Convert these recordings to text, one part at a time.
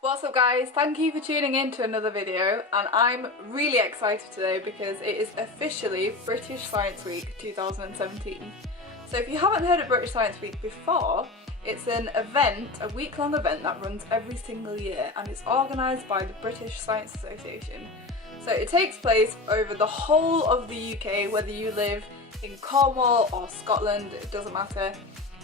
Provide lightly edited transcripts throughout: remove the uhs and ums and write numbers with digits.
What's up guys, thank you for tuning in to another video, and I'm really excited today because it is officially British Science Week 2017. So if you haven't heard of British Science Week before, it's an event, a week-long event that runs every single year, and it's organised by the British Science Association. So it takes place over the whole of the UK, whether you live in Cornwall or Scotland, it doesn't matter.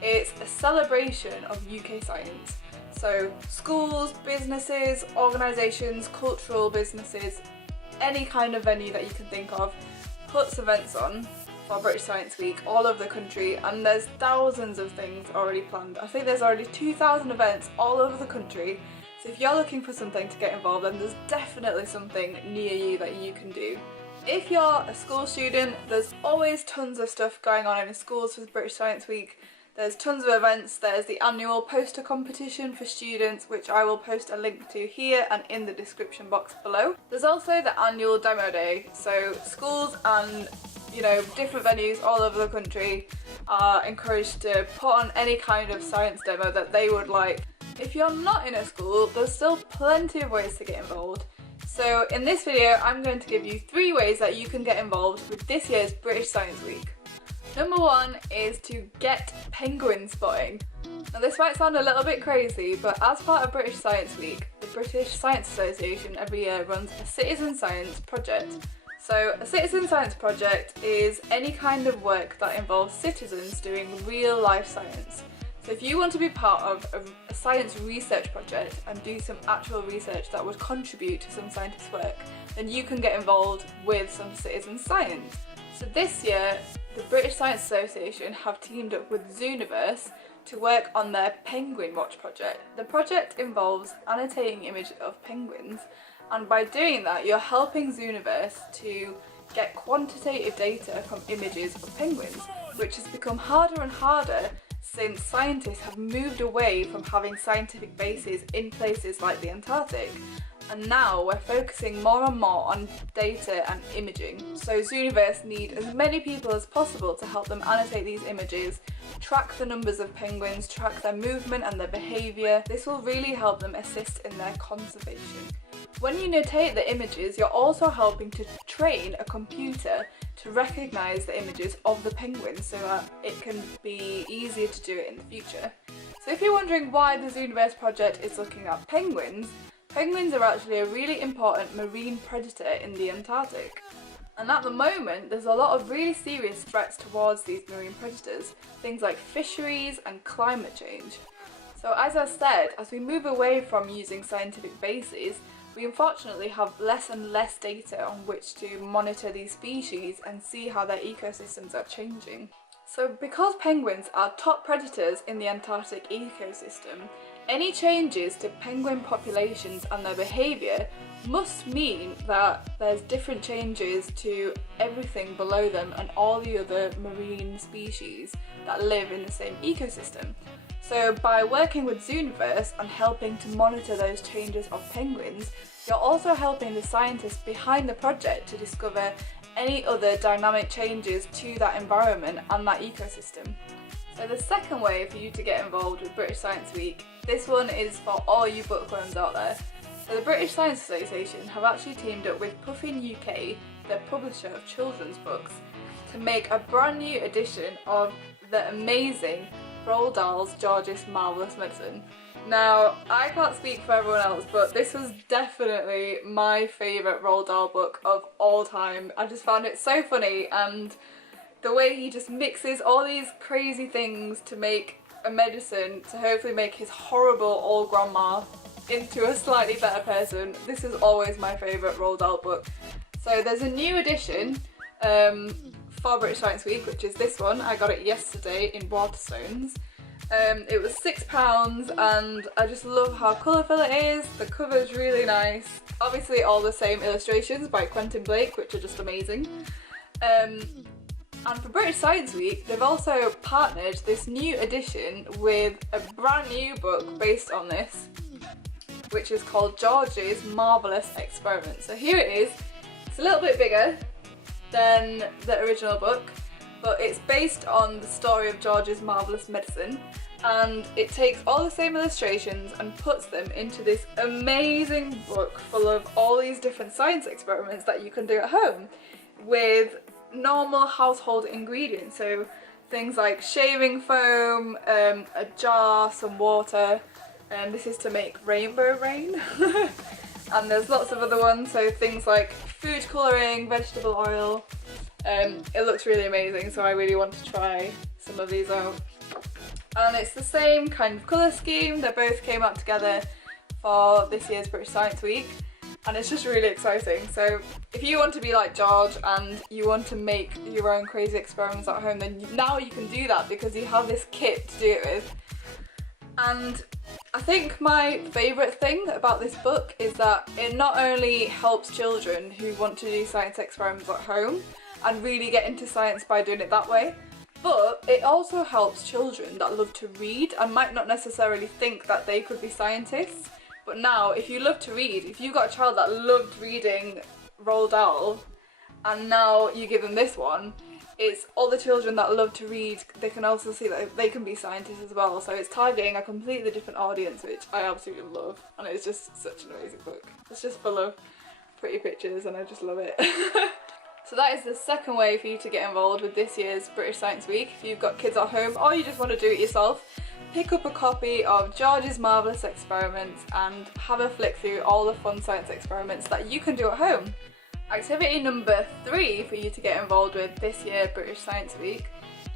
It's a celebration of UK science. So schools, businesses, organisations, cultural businesses, any kind of venue that you can think of puts events on for British Science Week all over the country, and there's thousands of things already planned. I think there's already 2,000 events all over the country, so if you're looking for something to get involved, then there's definitely something near you that you can do. If you're a school student, there's always tons of stuff going on in the schools for British Science Week. There's tons of events. There's the annual poster competition for students, which I will post a link to here and in the description box below. There's also the annual demo day, so schools and different venues all over the country are encouraged to put on any kind of science demo that they would like. If you're not in a school, there's still plenty of ways to get involved. So in this video, I'm going to give you 3 ways that you can get involved with this year's British Science Week. Number 1 is to get penguin spotting. Now this might sound a little bit crazy, but as part of British Science Week, the British Science Association every year runs a citizen science project. So a citizen science project is any kind of work that involves citizens doing real life science. So if you want to be part of a science research project and do some actual research that would contribute to some scientists' work, then you can get involved with some citizen science. So this year, the British Science Association have teamed up with Zooniverse to work on their Penguin Watch project. The project involves annotating images of penguins, and by doing that you're helping Zooniverse to get quantitative data from images of penguins, which has become harder and harder since scientists have moved away from having scientific bases in places like the Antarctic. And now we're focusing more and more on data and imaging. So Zooniverse need as many people as possible to help them annotate these images, track the numbers of penguins, track their movement and their behaviour. This will really help them assist in their conservation. When you notate the images, you're also helping to train a computer to recognise the images of the penguins so that it can be easier to do it in the future. So if you're wondering why the Zooniverse project is looking at penguins, penguins are actually a really important marine predator in the Antarctic. And at the moment, there's a lot of really serious threats towards these marine predators, things like fisheries and climate change. So as I said, as we move away from using scientific bases, we unfortunately have less and less data on which to monitor these species and see how their ecosystems are changing. So because penguins are top predators in the Antarctic ecosystem, any changes to penguin populations and their behaviour must mean that there's different changes to everything below them and all the other marine species that live in the same ecosystem. So by working with Zooniverse and helping to monitor those changes of penguins, you're also helping the scientists behind the project to discover any other dynamic changes to that environment and that ecosystem. So the second way for you to get involved with British Science Week, this one is for all you bookworms out there. So the British Science Association have actually teamed up with Puffin UK, the publisher of children's books, to make a brand new edition of the amazing Roald Dahl's George's Marvellous Medicine. Now, I can't speak for everyone else, but this was definitely my favourite Roald Dahl book of all time. I just found it so funny, and the way he just mixes all these crazy things to make a medicine to hopefully make his horrible old grandma into a slightly better person. This is always my favourite Roald Dahl book. So there's a new edition for British Science Week, which is this one. I got it yesterday in Waterstones. It was £6 and I just love how colourful it is. The cover's really nice. Obviously all the same illustrations by Quentin Blake, which are just amazing. And for British Science Week, they've also partnered this new edition with a brand new book based on this, which is called George's Marvellous Experiment. So here it is. It's a little bit bigger than the original book, but it's based on the story of George's Marvellous Medicine, and it takes all the same illustrations and puts them into this amazing book full of all these different science experiments that you can do at home with normal household ingredients. So things like shaving foam, a jar, some water, and this is to make rainbow rain. And there's lots of other ones, so things like food colouring, vegetable oil. It looks really amazing, so I really want to try some of these out. And it's the same kind of colour scheme. They both came out together for this year's British Science Week, and it's just really exciting. So if you want to be like George and you want to make your own crazy experiments at home, then now you can do that because you have this kit to do it with. And I think my favourite thing about this book is that it not only helps children who want to do science experiments at home and really get into science by doing it that way, but it also helps children that love to read and might not necessarily think that they could be scientists. But now, if you love to read, if you've got a child that loved reading Roald Dahl and now you give them this one, it's all the children that love to read, they can also see that they can be scientists as well. So it's targeting a completely different audience, which I absolutely love. And it's just such an amazing book. It's just full of pretty pictures and I just love it. So that is the second way for you to get involved with this year's British Science Week. If you've got kids at home or you just want to do it yourself, pick up a copy of George's Marvellous Experiments and have a flick through all the fun science experiments that you can do at home. Activity number 3 for you to get involved with this year British Science Week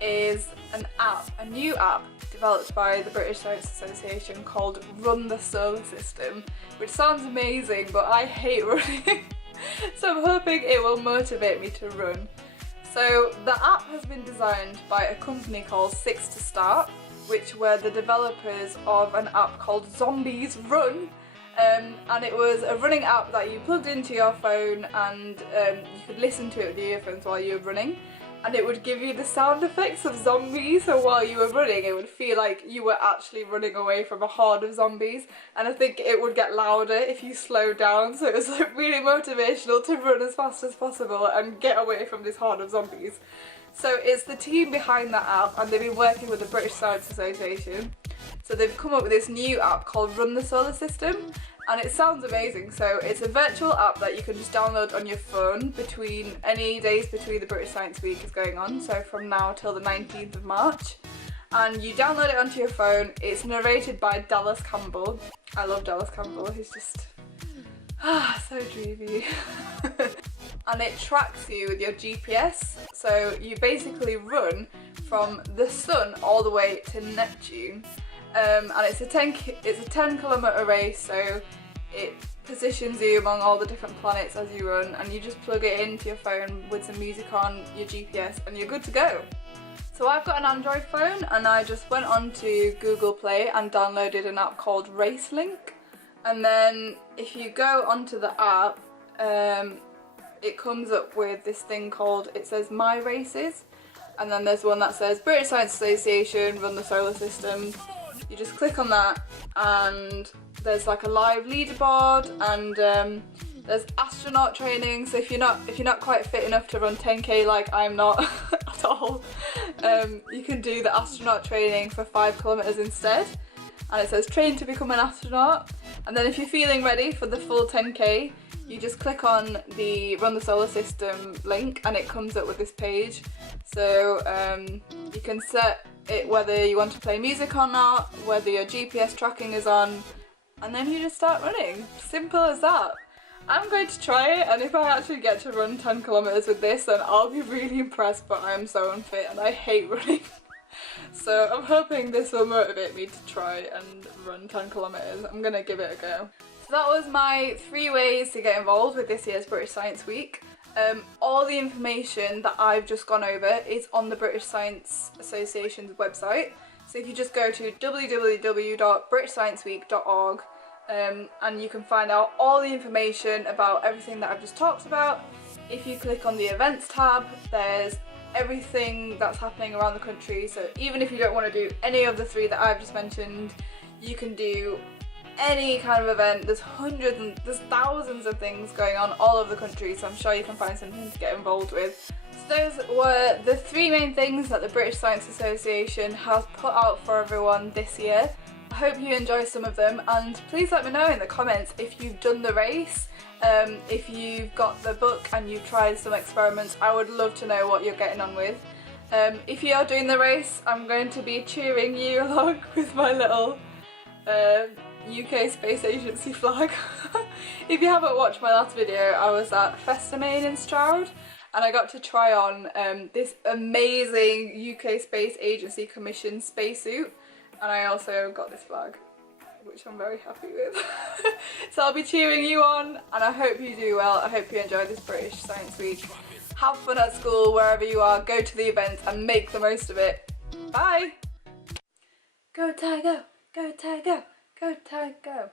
is an app, a new app developed by the British Science Association called Run the Solar System, which sounds amazing, but I hate running. So I'm hoping it will motivate me to run. So the app has been designed by a company called 6 to Start, which were the developers of an app called Zombies Run. And it was a running app that you plugged into your phone and you could listen to it with your earphones while you were running, and it would give you the sound effects of zombies, so while you were running it would feel like you were actually running away from a horde of zombies, and I think it would get louder if you slowed down, so it was like really motivational to run as fast as possible and get away from this horde of zombies. So it's the team behind that app, and they've been working with the British Science Association. So they've come up with this new app called Run the Solar System, and it sounds amazing. So it's a virtual app that you can just download on your phone between any days between the British Science Week is going on, so from now till the 19th of March. And you download it onto your phone. It's narrated by Dallas Campbell. I love Dallas Campbell, he's just so dreamy. And it tracks you with your GPS, so you basically run from the sun all the way to Neptune. And it's a 10-kilometre race, so it positions you among all the different planets as you run, and you just plug it into your phone with some music on your GPS and you're good to go. So I've got an Android phone and I just went on to Google Play and downloaded an app called RaceLink, and then if you go onto the app, it comes up with this thing called, it says My Races, and then there's one that says British Science Association, Run the Solar System. You just click on that and there's like a live leaderboard, and there's astronaut training, so if you're not quite fit enough to run 10k like I'm not at all, you can do the astronaut training for 5 kilometers instead, and it says train to become an astronaut. And then if you're feeling ready for the full 10k, you just click on the Run the Solar System link and it comes up with this page. So you can set it whether you want to play music or not, whether your GPS tracking is on, and then you just start running. Simple as that. I'm going to try it, and if I actually get to run 10 kilometers with this, then I'll be really impressed, but I am so unfit and I hate running. So I'm hoping this will motivate me to try and run 10 kilometers. I'm gonna give it a go. So that was my 3 ways to get involved with this year's British Science Week. All the information that I've just gone over is on the British Science Association's website. So if you just go to www.britishscienceweek.org, and you can find out all the information about everything that I've just talked about. If you click on the events tab, there's everything that's happening around the country. So even if you don't want to do any of the 3 that I've just mentioned, you can do any kind of event. There's hundreds and there's thousands of things going on all over the country, so I'm sure you can find something to get involved with. So those were the 3 main things that the British Science Association has put out for everyone this year. I hope you enjoy some of them, and please let me know in the comments if you've done the race, if you've got the book and you've tried some experiments. I would love to know what you're getting on with. If you are doing the race, I'm going to be cheering you along with my little UK Space Agency flag. If you haven't watched my last video, I was at Festamade in Stroud and I got to try on this amazing UK Space Agency commissioned spacesuit, and I also got this flag, which I'm very happy with. So I'll be cheering you on, and I hope you do well. I hope you enjoy this British Science Week. Have fun at school, wherever you are, go to the event and make the most of it. Bye! Go Tay, go! Go Tay, go! Go Tay, go!